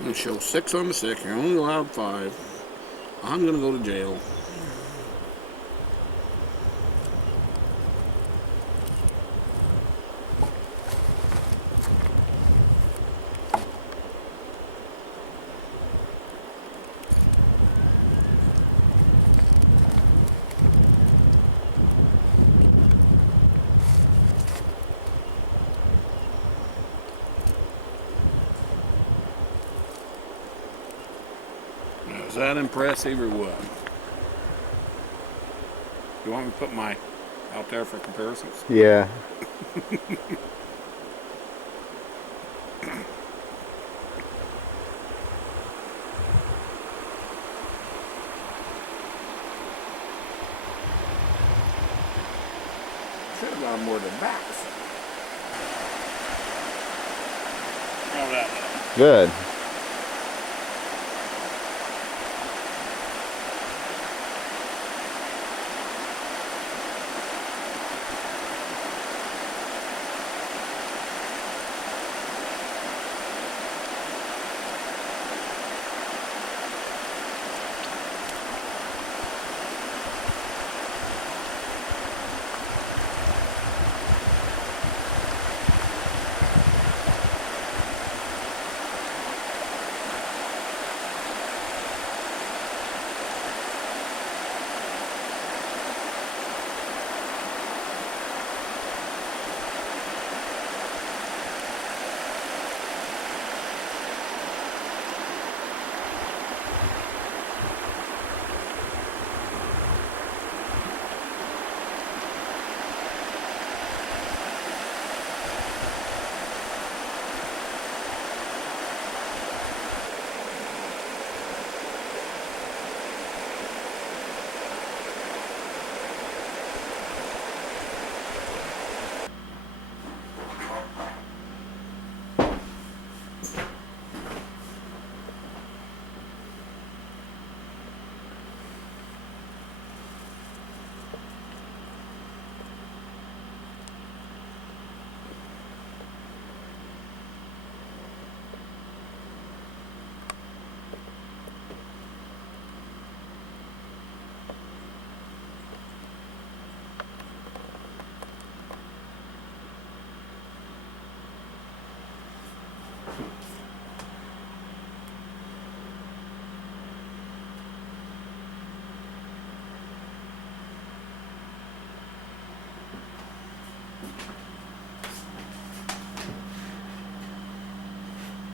I'm gonna show 6 on the stick. You're only allowed 5. I'm gonna go to jail. Is that impressive or what? You want me to put my out there for comparisons? Yeah. Should have got them more than backs. All that. Good.